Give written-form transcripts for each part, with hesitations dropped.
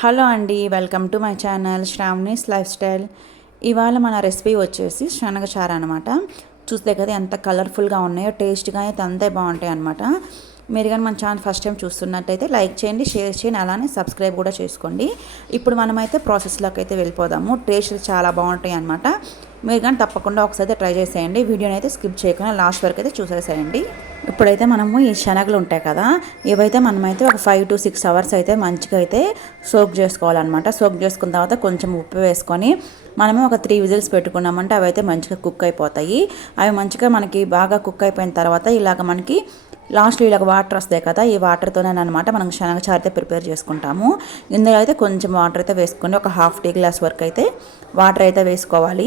Hello అండి, welcome to my channel Sravani's life style. ఇవాళ మన రెసిపీ వచ్చేసి శనగచారు అనమాట. చూస్తే కదా ఎంత కలర్ఫుల్గా ఉన్నాయో, టేస్ట్గా అయితే అంతే బాగుంటాయి అనమాట. మీరు కానీ మన ఛానల్ ఫస్ట్ టైం చూస్తున్నట్టయితే లైక్ చేయండి, షేర్ చేయండి, అలానే సబ్స్క్రైబ్ కూడా చేసుకోండి. ఇప్పుడు మనమైతే ప్రాసెస్లోకి అయితే వెళ్ళిపోదాము. టేస్ట్ చాలా బాగుంటాయి అనమాట. మీరు కానీ తప్పకుండా ఒకసారి ట్రై చేసేయండి. వీడియోని అయితే స్కిప్ చేయకుండా లాస్ట్ వరకు అయితే చూసేసేయండి. ఇప్పుడైతే మనము ఈ శనగలు ఉంటాయి కదా, ఇవైతే మనమైతే ఒక 5 to 6 అవర్స్ అయితే మంచిగా అయితే సోక్ చేసుకోవాలన్నమాట. సోక్ చేసుకున్న తర్వాత కొంచెం ఉప్పు వేసుకొని మనము ఒక 3 విజిల్స్ పెట్టుకున్నామంటే అవి అయితే మంచిగా కుక్ అయిపోతాయి. అవి మంచిగా మనకి బాగా కుక్ అయిపోయిన తర్వాత ఇలాగ మనకి లాస్ట్లో ఇలాగ వాటర్ వస్తాయి కదా, ఈ వాటర్తోనే అనమాట మనం శనగచారు అయితే ప్రిపేర్ చేసుకుంటాము. ఇందులో అయితే కొంచెం వాటర్ అయితే వేసుకొని ఒక హాఫ్ టీ గ్లాస్ వరకు అయితే వాటర్ అయితే వేసుకోవాలి.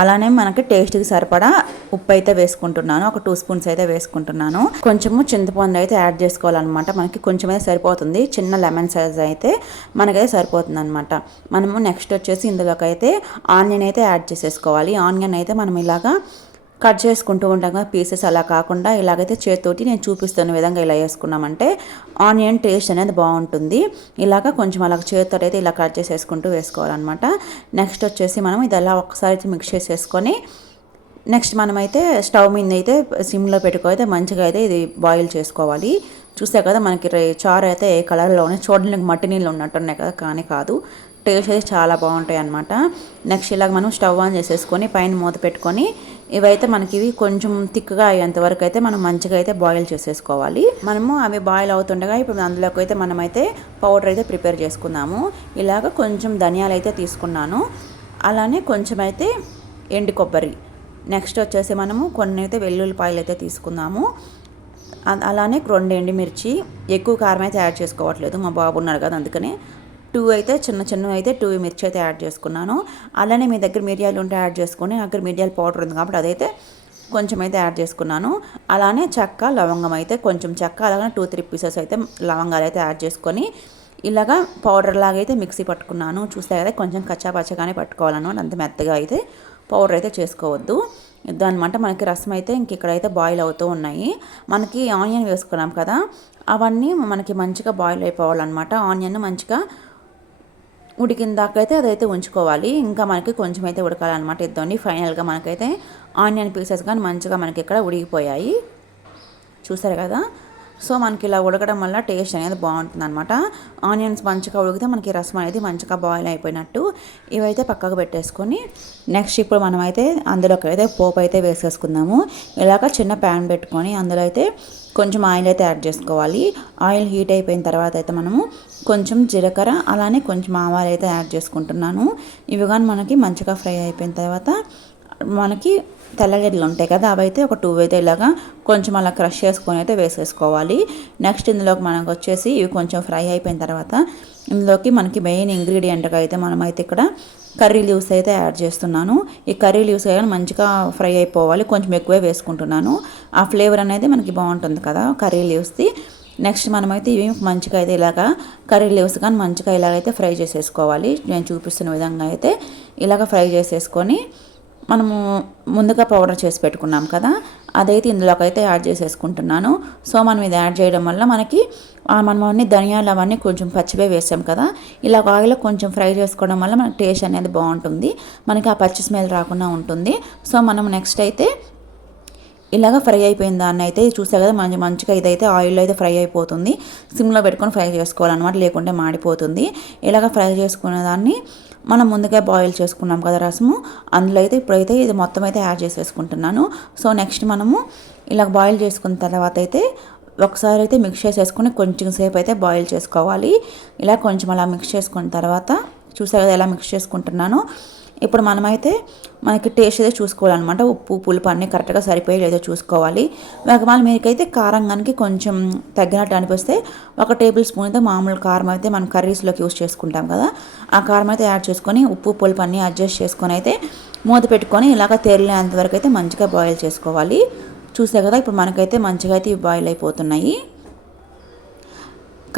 అలానే మనకి టేస్ట్కి సరిపడా ఉప్పు అయితే వేసుకుంటున్నాను, ఒక 2 స్పూన్స్ అయితే వేసుకుంటున్నాను. కొంచెము చింతపండు అయితే యాడ్ చేసుకోవాలన్నమాట. మనకి కొంచెం అయితే సరిపోతుంది, చిన్న లెమన్ సైజ్ అయితే మనకైతే సరిపోతుంది అనమాట. మనము నెక్స్ట్ వచ్చేసి ఇందులోకి అయితే ఆనియన్ అయితే యాడ్ చేసేసుకోవాలి. ఆనియన్ అయితే మనం ఇలాగా కట్ చేసుకుంటూ ఉంటాం కదా పీసెస్, అలా కాకుండా ఇలాగైతే చేతితోటి నేను చూపిస్తున్న విధంగా ఇలా వేసుకున్నామంటే ఆనియన్ టేస్ట్ అనేది బాగుంటుంది. ఇలాగ కొంచెం అలా చేతితో అయితే ఇలా కట్ చేసేసుకుంటూ వేసుకోవాలన్నమాట. నెక్స్ట్ వచ్చేసి మనం ఇది అలా ఒకసారి అయితే మిక్స్ చేసేసుకొని నెక్స్ట్ మనమైతే స్టవ్ మీద అయితే సిమ్లో పెట్టుకో అయితే మంచిగా అయితే ఇది బాయిల్ చేసుకోవాలి. చూసే కదా మనకి చారు అయితే ఏ కలర్లోనే చూడడానికి మట్టి నీళ్ళు ఉన్నట్టున్నాయి కదా, కానీ కాదు, టేస్ట్ అయితే చాలా బాగుంటాయి అన్నమాట. నెక్స్ట్ ఇలాగ మనం స్టవ్ ఆన్ చేసేసుకొని పైన మూత పెట్టుకొని ఇవైతే మనకి ఇవి కొంచెం థిక్గా అయ్యేంత వరకు అయితే మనం మంచిగా అయితే బాయిల్ చేసేసుకోవాలి. మనము అవి బాయిల్ అవుతుండగా ఇప్పుడు అందులోకి అయితే మనమైతే పౌడర్ అయితే ప్రిపేర్ చేసుకున్నాము. ఇలాగ కొంచెం ధనియాలు అయితే తీసుకున్నాను, అలానే కొంచెం అయితే ఎండు కొబ్బరి, నెక్స్ట్ వచ్చేసి మనము కొన్ని అయితే వెల్లుల్లిపాయలు అయితే తీసుకున్నాము. అలానే 2 ఎండుమిర్చి, ఎక్కువ కారం అయితే యాడ్ చేసుకోవట్లేదు, మా బాబు ఉన్నాడు కదా అందుకనే 2 అయితే చిన్న అయితే 2 మిర్చి అయితే యాడ్ చేసుకున్నాను. అలానే మీ దగ్గర మిరియాలు ఉంటే యాడ్ చేసుకొని, నా దగ్గర మిరియాల పౌడర్ ఉంది కాబట్టి అదైతే కొంచెం అయితే యాడ్ చేసుకున్నాను. అలానే చెక్క లవంగం అయితే కొంచెం చెక్క, అలాగే 2-3 పీసెస్ అయితే లవంగాలు అయితే యాడ్ చేసుకొని ఇలాగా పౌడర్ లాగా అయితే మిక్సీ పట్టుకున్నాను. చూస్తే కదా కొంచెం కచ్చా పచ్చగానే పట్టుకోవాలన్నమాట, అంత మెత్తగా అయితే పౌడర్ అయితే చేసుకోవద్దు. ఇదన్నమాట మనకి రసం అయితే ఇక్కడైతే బాయిల్ అవుతూ ఉన్నాయి. మనకి ఆనియన్ వేసుకున్నాం కదా, అవన్నీ మనకి మంచిగా బాయిల్ అయిపోవాలన్నమాట. ఆనియన్ మంచిగా ఉడికిన దాకా అయితే అదైతే ఉంచుకోవాలి. ఇంకా మనకి కొంచెం అయితే ఉడకాలన్నమాట. ఇద్దండి ఫైనల్గా మనకైతే ఆనియన్ పీసెస్ కానీ మంచిగా మనకి ఇక్కడ ఉడికిపోయాయి, చూసారు కదా. సో మనకి ఇలా ఉడకడం వల్ల టేస్ట్ అనేది బాగుంటుంది అనమాట. ఆనియన్స్ మంచిగా ఉడికితే మనకి రసం అనేది మంచిగా బాయిల్ అయిపోయినట్టు. ఇవైతే పక్కకు పెట్టేసుకొని నెక్స్ట్ ఇప్పుడు మనమైతే అందులోకి అయితే పోపు అయితే వేసేసుకుందాము. ఇలాగ చిన్న ప్యాన్ పెట్టుకొని అందులో అయితే కొంచెం ఆయిల్ అయితే యాడ్ చేసుకోవాలి. ఆయిల్ హీట్ అయిపోయిన తర్వాత అయితే మనము కొంచెం జీలకర్ర, అలానే కొంచెం ఆవాలు అయితే యాడ్ చేసుకుంటున్నాను. ఇవి కానీ మనకి మంచిగా ఫ్రై అయిపోయిన తర్వాత మనకి తెల్లగడ్డలు ఉంటాయి కదా, అవైతే ఒక 2 అయితే ఇలాగా కొంచెం అలా క్రష్ చేసుకొని అయితే వేసేసుకోవాలి. నెక్స్ట్ ఇందులోకి మనకు వచ్చేసి ఇవి కొంచెం ఫ్రై అయిపోయిన తర్వాత ఇందులోకి మనకి మెయిన్ ఇంగ్రీడియంట్గా అయితే మనమైతే ఇక్కడ కర్రీ లీవ్స్ అయితే యాడ్ చేస్తున్నాను. ఈ కర్రీ లీవ్స్ కానీ మంచిగా ఫ్రై అయిపోవాలి, కొంచెం ఎక్కువే వేసుకుంటున్నాను. ఆ ఫ్లేవర్ అనేది మనకి బాగుంటుంది కదా కర్రీ లీవ్స్ది. నెక్స్ట్ మనమైతే ఇవి మంచిగా అయితే ఇలాగా కర్రీ లీవ్స్ కానీ మంచిగా ఇలాగైతే ఫ్రై చేసేసుకోవాలి. నేను చూపిస్తున్న విధంగా అయితే ఇలాగ ఫ్రై చేసేసుకొని మనము ముందుగా పౌడర్ చేసి పెట్టుకున్నాం కదా, అదైతే ఇందులోకి అయితే యాడ్ చేసేసుకుంటున్నాను. సో మనం ఇది యాడ్ చేయడం వల్ల మనకి మనం అన్ని ధనియాలు అవన్నీ కొంచెం పచ్చివే వేసాం కదా, ఇలా ఆయిల్లో కొంచెం ఫ్రై చేసుకోవడం వల్ల మనకి టేస్ట్ అనేది బాగుంటుంది, మనకి ఆ పచ్చి స్మెల్ రాకుండా ఉంటుంది. సో మనం నెక్స్ట్ అయితే ఇలాగ ఫ్రై అయిపోయిన దాన్ని అయితే చూసా కదా మంచిగా ఇదైతే ఆయిల్లో అయితే ఫ్రై అయిపోతుంది. సిమ్లో పెట్టుకొని ఫ్రై చేసుకోవాలన్నమాట, లేకుంటే మాడిపోతుంది. ఇలాగ ఫ్రై చేసుకునే దాన్ని మనం ముందుగా బాయిల్ చేసుకున్నాం కదా రసము, అందులో అయితే ఇప్పుడైతే ఇది మొత్తం అయితే యాడ్ చేసేసుకుంటున్నాను. సో నెక్స్ట్ మనము ఇలా బాయిల్ చేసుకున్న తర్వాత అయితే ఒకసారి అయితే మిక్స్ చేసేసుకుని కొంచెం సేపు అయితే బాయిల్ చేసుకోవాలి. ఇలా కొంచెం అలా మిక్స్ చేసుకున్న తర్వాత చూసా కదా ఎలా మిక్స్ చేసుకుంటున్నాను. ఇప్పుడు మనమైతే మనకి టేస్ట్ అయితే చూసుకోవాలన్నమాట, ఉప్పు పులుపు అన్నీ కరెక్ట్గా సరిపోయి లేదో చూసుకోవాలి. ఒకవేళ మీకైతే కారం కనుక కొంచెం తగ్గినట్టు అనిపిస్తే 1 టేబుల్ స్పూన్ అయితే మామూలు కారం అయితే మనం కర్రీస్లోకి యూస్ చేసుకుంటాం కదా, ఆ కారం అయితే యాడ్ చేసుకొని ఉప్పు పులుపు అన్నీ అడ్జస్ట్ చేసుకొని అయితే మూత పెట్టుకొని ఇలాగ తేలినంత వరకు అయితే మంచిగా బాయిల్ చేసుకోవాలి. చూసే కదా ఇప్పుడు మనకైతే మంచిగా అయితే బాయిల్ అయిపోతున్నాయి.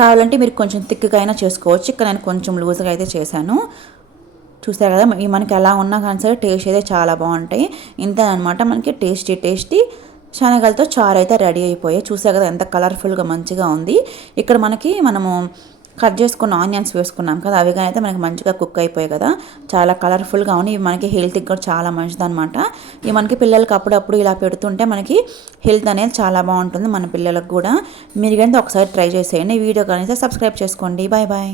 కావాలంటే మీరు కొంచెం థిక్గా అయినా చేసుకోవచ్చు, ఇక్కడ నేను కొంచెం లూజ్గా అయితే చేశాను. చూసారు కదా మనకి ఎలా ఉన్నా కానీ సరే టేస్ట్ అయితే చాలా బాగుంటాయి. ఇంతే అనమాట, మనకి టేస్టీ శనగలతో చారు అయితే రెడీ అయిపోయాయి. చూసారు కదా ఎంత కలర్ఫుల్గా మంచిగా ఉంది. ఇక్కడ మనము కట్ చేసుకున్న ఆనియన్స్ వేసుకున్నాం కదా, అవి కానీ అయితే మనకి మంచిగా కుక్ అయిపోయాయి కదా, చాలా కలర్ఫుల్గా ఉన్నాయి. ఇవి మనకి హెల్త్కి కూడా చాలా మంచిదన్నమాట. ఇవి మనకి పిల్లలకి అప్పుడప్పుడు ఇలా పెడుతుంటే మనకి హెల్త్ అనేది చాలా బాగుంటుంది మన పిల్లలకు కూడా. మీరు కానీ ఒకసారి ట్రై చేసేయండి. వీడియో కానీ సబ్స్క్రైబ్ చేసుకోండి. Bye bye.